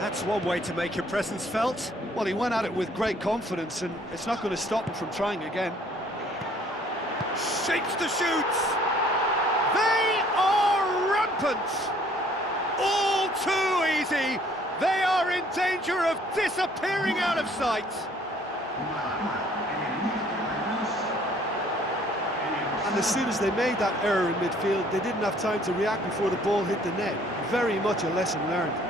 That's one way to make your presence felt. Well, he went at it with great confidence, and it's not going to stop him from trying again. Shapes the shoots! They are rampant! All too easy! They are in danger of disappearing out of sight! And as soon as they made that error in midfield, they didn't have time to react before the ball hit the net. Very much a lesson learned.